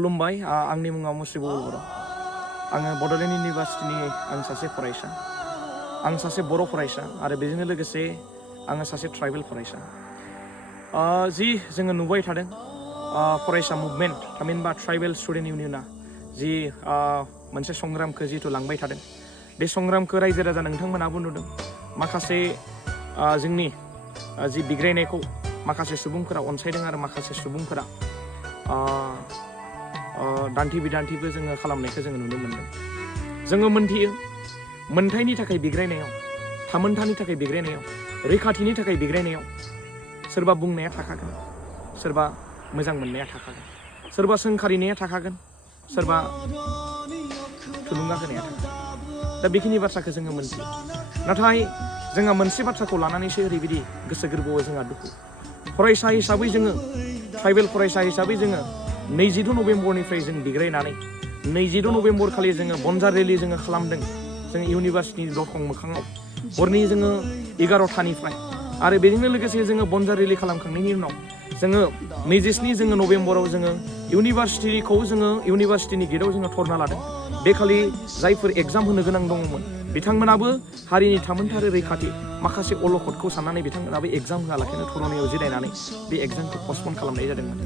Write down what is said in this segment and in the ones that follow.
खुलुमबाय आंनि मुङा मुस्रि बर' आङो बड'लेण्ड इउनिभार्सिटिनि आं सासे फरायसा आं सासे बर' फरायसा आरो बेजोंनो लोगोसे आङो सासे ट्राइबेल फरायसा जि जोङो नुबाय थादों फरायसा मुभमेन्ट थामहिनबा ट्राइबेल स्टुडेन्ट इउनियना जि मोनसे संग्रामखौ जिहेतु लांबाय थादों बे संग्रामखौ रायजो राजा नोंथांमोनाबो नुदों माखासे जोंनि जि बिग्रायनायखौ माखासे सुबुंफोरा अनसायदों आरो माखासे सुबुंफोरा दान्थि बिदान्थिबो जोङो खालामनायखौ जोङो नुनो मोनदों जोङो मोनथियो मोनथायनि थाखाय बिग्रायनायाव थामोन्थानि थाखाय बिग्रायनायाव रैखाथिनि थाखाय बिग्रायनायाव सोरबा बुंनाया थाखागोन सोरबा मोजां मोननाया थाखागोन सोरबा सोंखारिनाया थाखागोन सोरबा थुलुंगा होनाया थाखागोन दा बेखिनि बाथ्राखौ जोङो मोनथियो नाथाय जोंहा मोनसे बाथ्राखौ लानानैसो ओरैबायदि गोसो गोरबोआव जोंहा दुखु फरायसा हिसाबै जोङो ट्राइबेल फरायसा हिसाबै जोङो 22 नभेम्बरनिफ्राय जों बिग्रायनानै 22 नभेम्बर खालि जोङो बनजार रेलि जोङो खालामदों जों इउनिभार्सिटिनि दरखं मोखाङाव हरनि जोङो 11थानिफ्राय आरो बेजोंनो लोगोसे जोङो बनजार रेलि खालामखांनायनि उनाव जोङो 27 जोङो नभेम्बराव जोङो इउनिभार्सिटिखौ जोङो इउनिभार्सिटिनि गेटआव जोङो धरना लादों बे खालि जायफोर एग्जाम होनो गोनां दङमोन बिथांमोनाबो हारिनि थामोन्था आरो रैखाथि माखासे अलखदखौ साननानै बिथांमोनाबो एग्जाम होआलाखिनो धरनायाव जिरायनानै बे एग्जामखौ पस्टपन खालामनाय जादोंमोन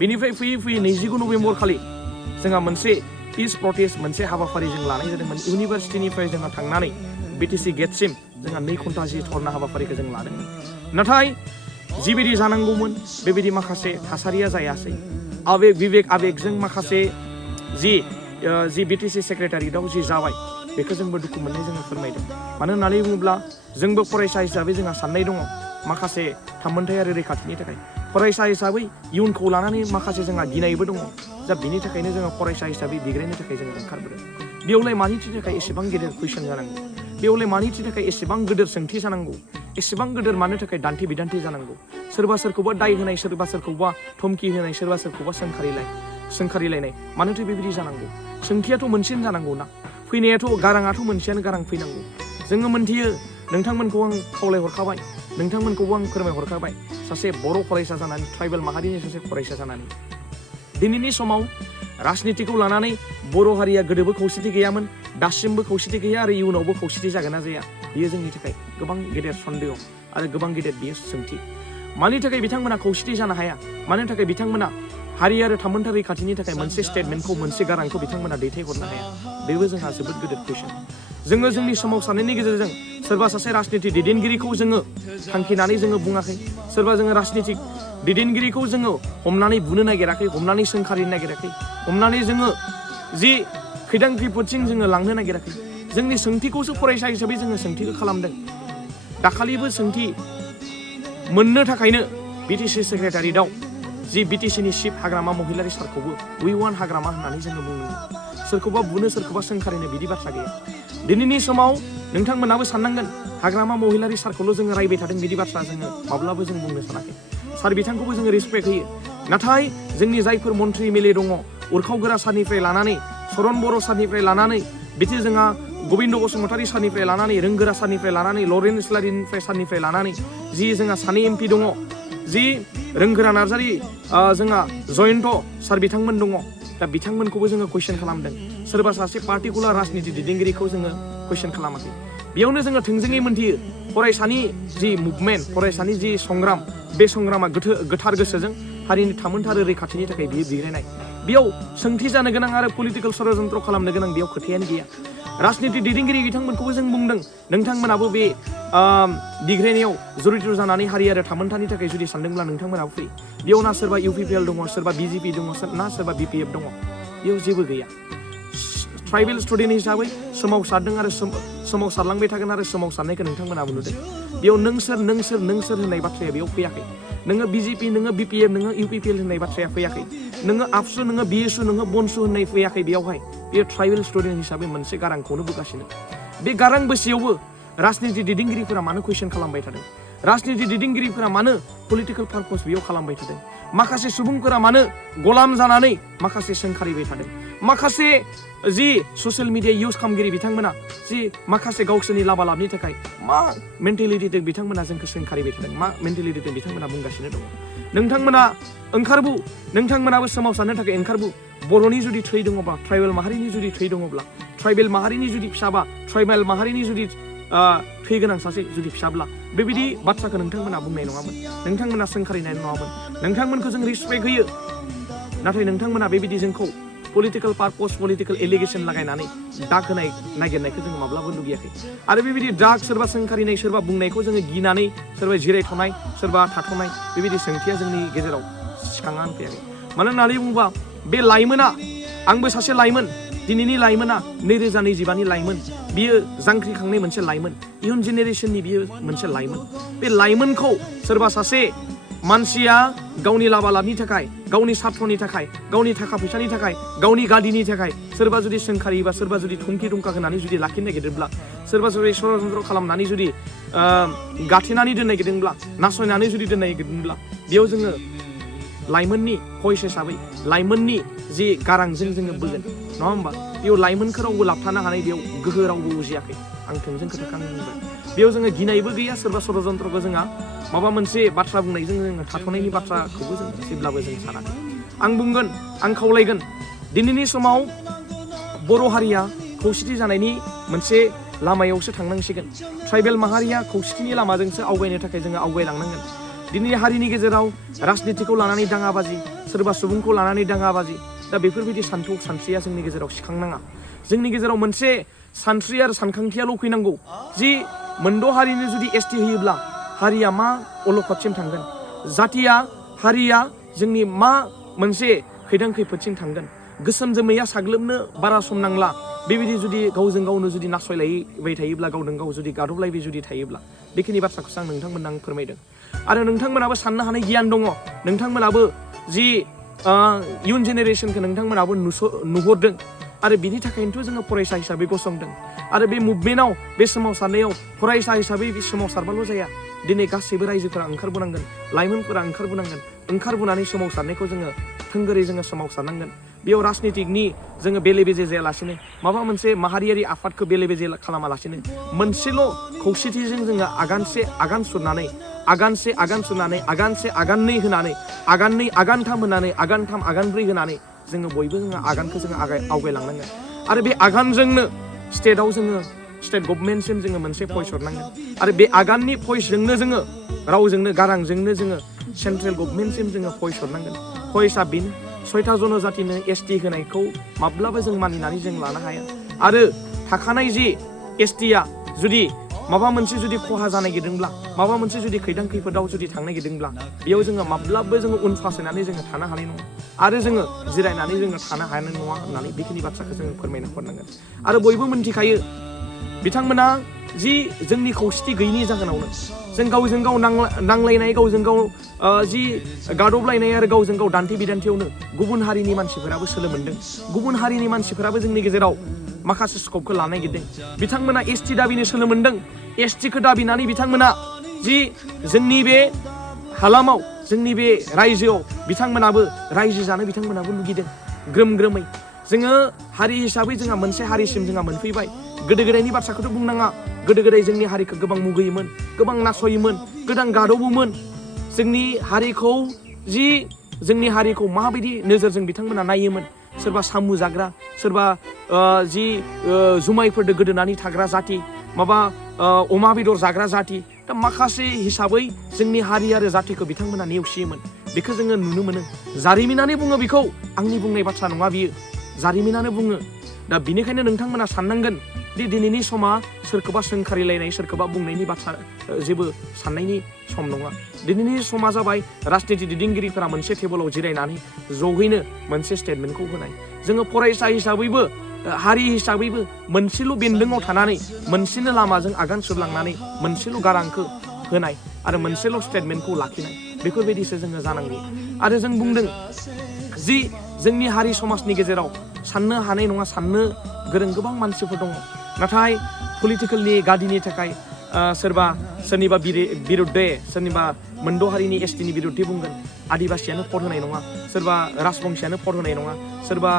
बेनिफ्राय फैयै फैयै 29 नभेम्बर खालि जोंहा मोनसे पिस प्रटेस्ट मोनसे हाबाफारि जों लानाय जादोंमोन इउनिभार्सिटिनिफ्राय जोंहा थांनानै बिटिसि गेटसिम जोंहा 2 घन्टा जि धरना हाबाफारिखौ जों लादोंमोन नाथाय जिबायदि जानांगौमोन बेबायदि माखासे थासारिया जायासै आबेग बिबेक आबेगजों माखासे जि बिटिसि सेक्रेटारियेटआव जि जाबाय बेखौ जोंबो दुखु मोननाय जोङो फोरमायदों मानो होननानै बुङोब्ला जोंबो फरायसा हिसाबै जोंहा साननाय दङ माखासे थामोन्थाय आरो रैखाथिनि थाखाय फरायसा हिसाबै इयुनखौ लानानै माखासे जोंहा गिनायबो दङ दा बिनि थाखायनो जोङो फरायसा हिसाबै बिग्रायनो थाखाय जोङो ओंखारबोदों बेयावलाय मानिथि थाखाय एसेबां गेदेर कुइसन जानांगौ बेयावलाय मानिथि थाखाय एसेबां गेदेर सोंथि जानांगौ एसेबां गेदेर मानो थाखाय दान्थि बिदान्थि जानांगौ सोरबा सोरखौबा दाय होनाय सोरबा सोरखौबा धमकि होनाय सोरबा सोरखौबा सोंखारिलायनाय मानोथो बेबायदि जानांगौ सोंथियाथ' मोनसेनो जानांगौ ना फैनायाथ' गाराङाथ' मोनसेयानो गारां फैनांगौ जोङो मोनथियो नोंथांमोनखौ आं खावलायहरखाबाय नोंथांमोनखौबो आं फोरमायहरखाबाय सासे बर' फरायसा जानानै ट्राइबेल माहारिनि सासे फरायसा जानानै दिनैनि समाव राजनितिखौ लानानै बर' हारिया गोदोबो खौसेथि गैयामोन दासिमबो खौसेथि गैया आरो इयुनावबो खौसेथि जागोन ना जाया बेयो जोंनि थाखाय गोबां गेदेर सन्देह आरो गोबां गेदेर बियो सोंथि मानि थाखाय बिथांमोना खौसेथि जानो हाया मानि थाखाय बिथांमोना हारि आरो थामोन्था रैखाथिनि थाखाय मोनसे स्टेटमेन्टखौ मोनसे गारांखौ बिथांमोना दैथायहरनो हाया बेबो जोंहा जोबोद गिदिर कुइसन जोङो जोंनि सोमावसारनायनि गेजेरजों सोरबा सासे राजनिति दैदेनगिरिखौ जोङो थांखिनानै जोङो बुङाखै सोरबा जोङो राजनितिक दैदेनगिरिखौ जोङो हमनानै बुनो नागिराखै हमनानै सोंखारिनो नागिराखै हमनानै जोङो जि खैदां खैफोदसिम जोङो लांनो नागिराखै जोंनि सोंथिखौसो फरायसा हिसाबै जोङो सोंथिखौ खालामदों दाखालिबो सोंथि मोननो थाखायनो बिटिसि सेक्रेटारियेटआव जि बिटिसिनि चिफ हाग्रामा महिलारि सारखौबो उइ वान हाग्रामा होननानै जोङो बुङो सोरखौबा बुनो सोरखौबा सोंखारिनो बिदि बाथ्रा गैया दिनैनि समाव नोंथांमोनाबो साननांगोन हाग्रामा महिलारि सारखौल' जोङो रायबाय थादों बिदि बाथ्रा जोङो माब्लाबो जों बुंनो सानाखै सार बिथांखौबो जोङो रेसपेक्ट होयो नाथाय जोंनि जायफोर मन्त्रि एमएलए दङ उरखावगोरा सारनिफ्राय लानानै सरन बर' सारनिफ्राय लानानै बिदि जोंहा गबिन्द बसुमतारी सारनिफ्राय लानानै रोंगोरा सारनिफ्राय लानानै लरेन्स इस्लारिनिफ्राय सारनिफ्राय लानानै जि जोंहा सानै एमपि दङ जि रोंगोरा नार्जारि जोंहा जयन्त सार बिथांमोन दङ दा बिथांमोनखौबो जोङो कुइसन खालामदों सोरबा सासे पार्टिकुलार राजनिति दैदेनगिरिखौ जोङो कुइसन खालामाखै बेयावनो जोङो थोंजोङै मोनथियो फरायसानि जि मुभमेन्ट फरायसानि जि संग्राम बे संग्रामा गोथार गोसोजों हारिनि थामोन्था आरो रैखाथिनि थाखाय बियो बिग्रायनाय बेयाव सोंथि जानो गोनां आरो पलिटिकेल षड़यन्त्र खालामनो गोनां बेयाव खोथायानो गैया राजनिति दैदेनगिरि बिथांमोनखौबो जों बुंदों नोंथांमोनाबो बे बिग्रायनायाव जड़ित जानानै हारि आरो थामोन्थानि थाखाय जुदि सानदोंब्ला नोंथांमोनाबो फै बेयाव ना सोरबा इउपिपिएल दङ सोरबा बिजेपि दङ ना सोरबा बिपिएफ दङ बेयाव जेबो गैया ट्राइबेल स्टुडेन्ट हिसाबै सोमावसारदों आरो सोमावसारलांबाय थागोन आरो सोमावसारनायखौ नोंथांमोनाबो नुदों बेयाव नोंसोर होननाय बाथ्राया बेयाव फैयाखै नोङो बिजेपि नोङो बिपिएफ नोङो इउपिपिएल होननाय बाथ्राया फैयाखै नोङो आबसु नोङो बिएसु नोङो बनसु होननाय फैयाखै बेयावहाय बेयो ट्राइबेल स्टुडेन्ट हिसाबै मोनसे गारांखौनो बोगासिनो बे गारां बोसेयावबो राजनिति दैदेनगिरिफोरा मानो कुइसन खालामबाय थादों राजनिति दैदेनगिरिफोरा मानो पलिटिकेल पारपस बेयाव खालामबाय थादों माखासे सुबुंफोरा मानो गलाम जानानै माखासे सोंखारिबाय थादों माखासे जि ससियेल मिडिया इउज खालामगिरि बिथांमोना जि माखासे गावसोरनि लाबालाबनि थाखाय मा मेन्टेलिटिजों बिथांमोना जोंखौ सोंखारिबाय थादों मा मेन्टेलिटिजों बिथांमोना बुंगासिनो दङ नोंथांमोना ओंखारबो नोंथांमोनाबो सोमावसारनो थाखाय ओंखारबो बर'नि जुदि थै दङबा ट्राइबेल माहारिनि जुदि थै दङब्ला ट्राइबेल माहारिनि जुदि फिसाबा ट्राइबेल माहारिनि जुदि थै गोनां सासे जुदि फिसाब्ला बेबायदि बाथ्राखौ नोंथांमोना बुंनाय नङामोन नोंथांमोना सोंखारिनाय नङामोन नोंथांमोनखौ जों रिसपेक्ट होयो नाथाय नोंथांमोना बेबायदि जोंखौ पलिटिकल पार्पस पलिटिकल एलिगेसन लागायनानै दाग होनाय नागिरनायखौ जोङो माब्लाबो लुगैयाखै आरो बेबायदि दाग सोरबा सोंखारिनाय सोरबा बुंनायखौ जोङो गिनानै सोरबा जिरायथ'नाय सोरबा थाथ'नाय बेबायदि सोंथिया जोंनि गेजेराव सिखांनानै फैयाखै मानो होननानै बुङोबा बे लाइमोना आंबो सासे लाइमोन दिनैनि लाइमोना 2025नि लाइमोन बियो जांख्रिखांनाय मोनसे लाइमोन इयुन जेनेरेसननि बियो मोनसे लाइमोन बे लाइमोनखौ सोरबा सासे मानसिया गावनि लाबा लाबनि थाखाय गावनि साथ्रनि थाखाय गावनि थाखा फैसानि थाखाय गावनि गादिनि थाखाय सोरबा जुदि सोंखारियोबा सोरबा जुदि थुमखि दुमखा होनानै जुदि लाखिनो नागिरदोंब्ला सोरबा जुदि षड्यन्त्र खालामनानै जुदि गाथेनानै दोननो नागिरदोंब्ला नासयनानै जुदि दोननो नागिरदोंब्ला बेयाव जोङो लाइमोननि भइस हिसाबै लाइमोननि जि गारांजों जोङो बोगोन नङा होमबा बेयाव लाइमोनखौ रावबो लाबथानो हानाय बेयाव गोहो रावबो उजियाखै आं थोंजों खोथाखौ आं बुंबाय बेयाव जोङो गिनायबो गैया सोरबा षड्यन्त्रखौ जोंहा माबा मोनसे बाथ्रा बुंनायजों जोङो थाथ'नायनि बाथ्राखौबो जों जेब्लाबो जों सानाखै आं बुंगोन आं खावलायगोन दिनैनि समाव बर' हारिया खौसेथि जानायनि मोनसे लामायावसो थांनांसिगोन ट्राइबेल माहारिया खौसेथिनि लामाजोंसो आवगायनो थाखाय जोङो आवगायलांनांगोन दिनै हारिनि गेजेराव राजनितिखौ लानानै दाङाबाजि सोरबा सुबुंखौ लानानै दाङाबाजि दा बेफोरबायदि सानस्रिया जोंनि गेजेराव सिखांनाङा जोंनि गेजेराव मोनसे सानस्रि आरो सानखांथियाल' फैनांगौ जि मोनद' हारिनो जुदि एसटि होयोब्ला हारिया मा अलखदसिम थांगोन जातिया हारिया जोंनि मा मोनसे खैदां खैफोदसिम थांगोन गोसोम जोमैया साग्लोबनो बारा सम नांला बेबायदि जुदि गावजों गावनो जुदि नासयलायबाय थायोब्ला गावजों गाव जुदि गादबलायबाय जुदि थायोब्ला बेखिनि बाथ्राखौसो आं नोंथांमोननो आं फोरमायदों आरो नोंथांमोनाबो साननो हानाय गियान दङ नोंथांमोनाबो जि इयुन जेनेरेसनखौ नोंथांमोनाबो नुहरदों आरो बिनि थाखायनोथ' जोङो फरायसा हिसाबै गसंदों आरो बे मुभमेन्टआव बे सोमावसारनायाव फरायसा हिसाबै बे सोमावसारबाल' जाया दिनै गासैबो रायजोफोरा ओंखारबोनांगोन लाइमोनफोरा ओंखारबोनानै सोमावसारनायखौ जोङो थोंगोरै जोङो सोमावसारनांगोन बेयाव राजनितिकनि जोङो बेले बेजे जायालासिनो माबा मोनसे माहारियारि आफादखौ बेले बेजे खालामालासिनो मोनसेल' खौसेथिजों जोङो आगान सुरनानै आगाननै होनानै आगानथाम होनानै आगानब्रै होनानै जोङो बयबो जोङो आगानखौ जोङो आवगायलांनांगोन आरो बे आगानजोंनो स्टेटआव जोङो स्टेट गभर्नमेन्टसिम जोङो मोनसे भइस हरनांगोन आरो बे आगाननि भइसजोंनो जोङो रावजोंनो गारांजोंनो जोङो सेन्ट्रेल गभर्नमेन्टसिम जोङो भइस हरनांगोन भइसआ बेनो 6था जनजातिनो एसटि होनायखौ माब्लाबो जों मानिनानै जों लानो हाया आरो थाखानाय जि एसटिया जुदि माबा मोनसे जुदि खहा जानो नागिरदोंब्ला माबा मोनसे जुदि खैदां खैफोदाव जुदि थांनो नागिरदोंब्ला बेयाव जोङो माब्लाबो जोङो उन फासयनानै जोङो थानो हानाय नङा आरो जोङो जिरायनानै जोङो थानो हानाय नङा होननानै बेखिनि बाथ्राखौ जोङो फोरमायना हरनांगोन आरो बयबो मिन्थिखायो बिथांमोना जि जोंनि खौसेथि गैयैनि जाहोनावनो जों गावजों गाव नांलायनाय गावजों गाव जि गादबलायनाय आरो गावजों गाव दान्थे बिदान्थेयावनो गुबुन हारिनि मानसिफोराबो सोलो मोन्दों गुबुन हारिनि मानसिफोराबो जोंनि गेजेराव माखासे स्कपखौ लानो नागिरदों बिथांमोना एसटि दाबिनो सोलो मोन्दों एसटिखौ दाबिनानै बिथांमोना जि जोंनि बे हालामाव जोंनि बे रायजोआव बिथांमोनाबो रायजो जानो बिथांमोनाबो लुगैदों ग्रोम ग्रोमै जोङो हारि हिसाबै जोंहा मोनसे हारिसिम जोंहा मोनफैबाय गोदो गोदायनि बाथ्राखौथ' बुंनाङा गोदो गोदाय जोंनि हारिखौ गोबां मुगैयोमोन गोबां नासयोमोन गोबां गादबोमोन जोंनि हारिखौ माबायदि नोजोरजों बिथांमोना नायोमोन सोरबा सामु जाग्रा सोरबा जि जुमायफोरदो गोदोनानै थाग्रा जाति माबा अमा बेदर जाग्रा जाति दा माखासे हिसाबै जोंनि हारि आरो जातिखौ बिथांमोना नेवसियोमोन बेखौ जोङो नुनो मोनो जारिमिनानो बुङो बेखौ आंनि बुंनाय बाथ्रा नङा बियो जारिमिनानो बुङो दा बिनिखायनो नोंथांमोना साननांगोन दि दिनैनि समा सोरखौबा सोंखारिलायनाय सोरखौबा बुंनायनि बाथ्रा जेबो साननायनि सम नङा दिनैनि समा जाबाय राजनिति दैदेनगिरिफोरा मोनसे टेबोलाव जिरायनानै ज'यैनो मोनसे स्टेटमेन्टखौ होनाय जोङो फरायसा हिसाबैबो हारि हिसाबैबो मोनसेल' बेन्दोङाव थानानै मोनसेल' लामाजों आगान सुरलांनानै मोनसेल' गारांखौ होनाय आरो मोनसेल' स्टेटमेन्टखौ लाखिनाय बेफोरबायदिसो जोङो जानांगौ आरो जों बुंदों जि जोंनि हारि समाजनि गेजेराव साननो हानाय नङा साननो गोरों गोबां मानसिफोर दङ नाथाय पलिटिकेलनि गादिनि थाखाय सोरनिबा बिरुद्धे सोरनिबा मोनद' हारिनि एसटिनि बिरुद्धे बुंगोन आदिबासियानो भट होनाय नङा सोरबा राजबंसियानो भट होनाय नङा सोरबा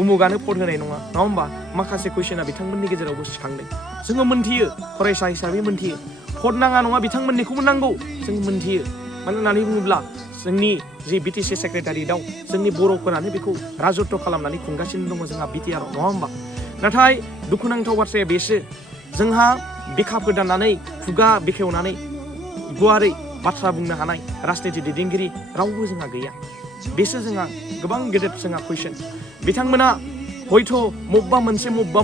उमुगानो भट होनाय नङा होमबा माखासे कुइसना बिथांमोननि गेजेरावबो सिखांदों जोङो मोनथियो फरायसा हिसाबै मोनथियो भट नाङा नङा बिथांमोननिखौबो नांगौ जों मोनथियो मानो होननानै बुङोब्ला जोंनि जि बिटिसि सेक्रेटारियेटआव जोंनि बर'फोरानो बेखौ राजत्व खालामनानै खुंगासिनो दङ जोंहा बिटिआर नङा होमबा? नाथाय दुखुनांथाव बाथ्राया बेसो जोंहा बिखा फोदाननानै खुगा बेखेवनानै गुवारै बाथ्रा बुंनो हानाय राजनिथि दैदेनगिरि रावबो जोंहा गैया। बेसो जोंहा गोबां गेदेर जोंहा कुइसन। बिथांमोना हयथ' मबेबा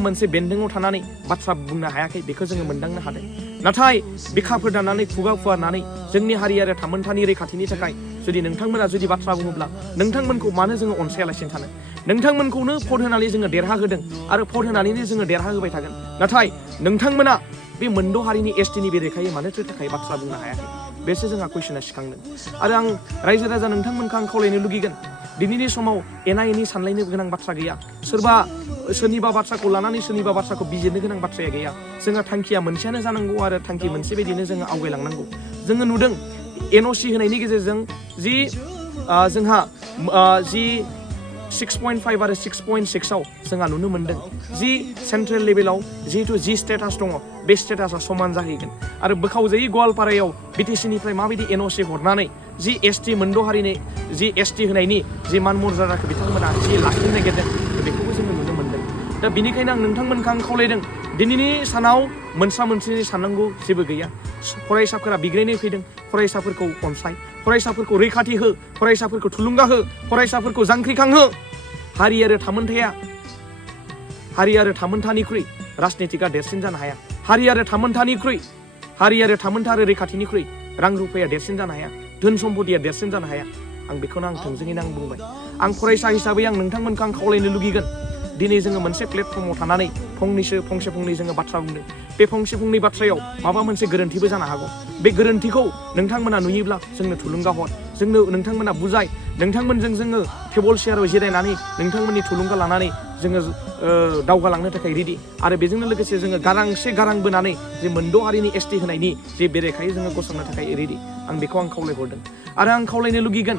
मोनसे बेन्दोङाव थानानै बाथ्रा बुंनो हायाखै बेखौ जोङो मोनदांनो हादों। नाथाय बिखा फोदाननानै खुगा फुवारनानै जोंनि हारि आरो थामोनथानि रैखाथिनि थाखाय जुदि नोंथांमोना जुदि बाथ्रा बुङोब्ला नोंथांमोनखौ मानो जोङो अनसायालासिनो थानो? नोंथांमोनखौनो भट होनानै जोङो देरहाहोदों आरो भट होनानैनो जोङो देरहाहोबाय थागोन। नाथाय नोंथांमोना बे मोनद' हारिनि एसटिनि बेरेखायै मानोथो थाखाय बाथ्रा बुंनो हायाखै? बेसो जोंहा कुइसना सिखांदों। आरो आं रायजो राजा नोंथांमोनखौ आं खावलायनो लुगैगोन दिनैनि समाव एना एनि सानलायनो गोनां बाथ्रा गैया। सोरनिबा बाथ्राखौ लानानै सोरनिबा बाथ्राखौ बिजिरनो गोनां बाथ्राया गैया। जोंहा थांखिया मोनसेयानो जानांगौ आरो थांखि मोनसे बायदिनो जोङो आवगायलांनांगौ। जोङो नुदों एनअसि होनायनि गेजेरजों जि जोंहा जि 6.5 आरो 6.6आव जोंहा नुनो मोनदों जि सेन्ट्रेल लेभेलाव जिहेतु जि स्टेटास दङ बे स्टेटासा समान जाहैगोन। आरो बोखावजायै गवालपारायाव बिटिसिनिफ्राय माबायदि एनअसि हरनानै जि एसटि मोनद' हारिनि जि एसटि होनायनि जि मान मर्यादाखौ बिथांमोना जि लाखिनो नागिरदों बेखौबो जोङो नुनो मोनदों। दा बिनिखायनो आं नोंथांमोनखौ आं खावलायदों दिनैनि सानाव मोनसेनि साननांगौ जेबो गैया। फरायसाफोरा बिग्रायनाय फैदों, फरायसाफोरखौ अनसाय, फरायसाफोरखौ रैखाथि हो, फरायसाफोरखौ थुलुंगा हो, फरायसाफोरखौ जांख्रिखांहो। हारि आरो थामोनथानिख्रुइ राजनितिकआ देरसिन जानो हाया। हारि आरो थामोनथा आरो रैखाथिनिख्रुइ रां रुफाया देरसिन जानो हाया। धोन सम्पतिया देरसिन जानो हाया। आं बेखौनो आं थोंजोङैनो आं बुंबाय। आं फरायसा हिसाबै आं नोंथांमोनखौ आं खावलायनो लुगैगोन दिनै जोङो मोनसे प्लेटफर्माव थानानै फंसे फंनै जोङो बाथ्रा बुंदों। बे फंसे फंनै बाथ्रायाव माबा मोनसे गोरोन्थिबो जानो हागौ। बे गोरोन्थिखौ नोंथांमोना नुयोब्ला जोंनो थुलुंगा हर, नोंथांमोना बुजाय, नोंथांमोनजों जोङो टेबोल चेयाराव जिरायनानै नोंथांमोननि थुलुंगा लानानै जोङो दावगालांनो थाखाय रेडि। आरो बेजोंनो लोगोसे जोङो गारां बोनानै जे मोनद' हारिनि एसटि होनायनि जे बेरेखायै जोङो गसंनो थाखाय रेडि। आं बेखौ आं खावलायहरदों। आरो आं खावलायनो लुगैगोन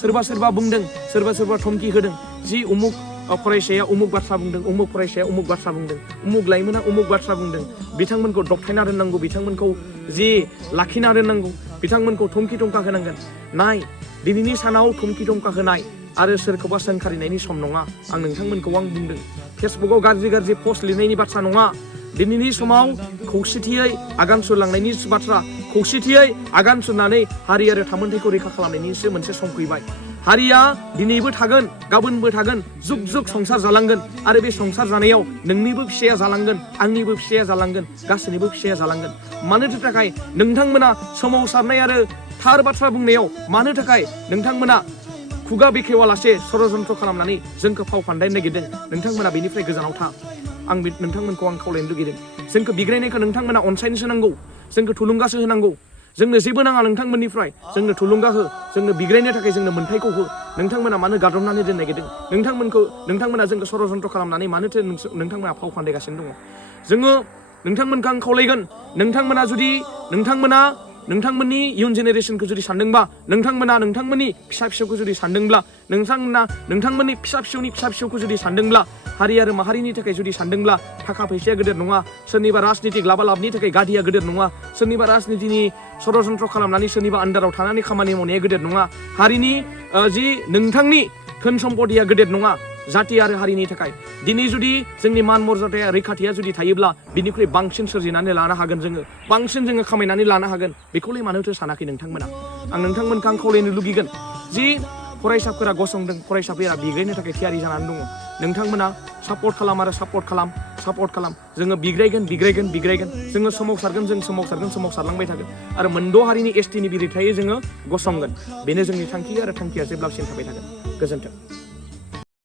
सोरबा बुंदों, सोरबा धमकि होदों जि उमुक फरायसाया उमुक बाथ्रा बुंदों, उमुक फरायसाया उमुक बाथ्रा बुंदों, उमुक लाइमोना उमुक बाथ्रा बुंदों, बिथांमोनखौ दबथायना दोननांगौ, बिथांमोनखौ जि लाखिना दोननांगौ, बिथांमोनखौ धमकि धमका होनांगोन। नाय दिनैनि सानाव धमकि धमका होनाय आरो सोरखौबा सोंखारिनायनि सम नङा। आं नोंथांमोनखौ आं बुंदों फेसबुकाव गाज्रि पस्ट लिरनायनि बाथ्रा नङा। दिनैनि समाव खौसेथियै आगान सुरलांनायनि बाथ्रा, खौसेथियै आगान सुरनानै हारि आरो थामोनथाइखौ रैखा खालामनायनिसो मोनसे सम फैबाय। हारिया दिनैबो थागोन, गाबोनबो थागोन, जुग जुग संसार जालांगोन। आरो बे संसार जानायाव नोंनिबो फिसाया जालांगोन, आंनिबो फिसाया जालांगोन, गासैनिबो फिसाया जालांगोन। मानो थाखाय नोंथांमोना सोमावसारनाय आरो थार बाथ्रा बुंनायाव मानो थाखाय नोंथांमोना खुगा बेखेवालासे षड़यन्त्र खालामनानै जोंखौ फाव फान्दायनो नागिरदों? नोंथांमोना बेनिफ्राय गोजानाव था। आं नोंथांमोनखौ आं खावलायनो लुगैदों जोंखौ बिग्रायनायखौ नोंथांमोना अनसायनोसो नांगौ, जोंखो थुलुंगासो होनांगौ। जोंनो जेबो नाङा नोंथांमोननिफ्राय, जोंनो थुलुंगा हो, जोंनो बिग्रायनो थाखाय जोंनो मोन्थायखौ हो। नोंथांमोना मानो गादबनानै दोननो नागिरदों? नोंथांमोना जोंखौ षड़यन्त्र खालामनानै मानोथो नोंथांमोना फाव फान्दायगासिनो दङ? जोङो नोंथांमोनखौ आं खावलायगोन नोंथांमोना जुदि नोंथांमोननि इयुन जेनेरेसनखौ जुदि सानदोंबा, नोंथांमोना नोंथांमोननि फिसा फिसौखौ जुदि सानदोंब्ला, नोंथांमोना नोंथांमोननि फिसा फिसौखौ जुदि सानदोंब्ला, हारि आरो माहारिनि थाखाय जुदि सानदोंब्ला, थाखा फैसाया गिदिर नङा, सोरनिबा राजनितिक लाबनि थाखाय गादिया गिदिर नङा, सोरनिबा राजनितिनि षड़यन्त्र खालामनानै सोरनिबा आन्दाराव थानानै खामानि मावनाया गिदिर नङा, हारिनि जि नोंथांनि धोन सम्पतिया गिदिर नङा। जाति आरो हारिनि थाखाय दिनै जुदि जोंनि मान मर्यादाया रैखाथिया जुदि थायोब्ला बिनिख्रुइ बांसिन सोरजिनानै लानो हागोन, बांसिन जोङो खामायनानै लानो हागोन। बेखौलाय मानोथो सानाखै नोंथांमोना? आं नोंथांमोनखौ आं खावलायनो लुगैगोन जि फरायसाफोरा गसंदों, फरायसाफोरा बिग्रायनो थाखाय थियारि जानानै दङ। नोंथांमोना सापर्ट खालाम। जोङो बिग्रायगोन। जोङो सोमावसारलांबाय थागोन। आरो मोनद' हारिनि एसटिनि बिरेखायै जोङो गसंगोन। बेनो जोंनि थांखि आरो थांखिया जेब्लासिम थाबाय थागोन। गोजोन्थों।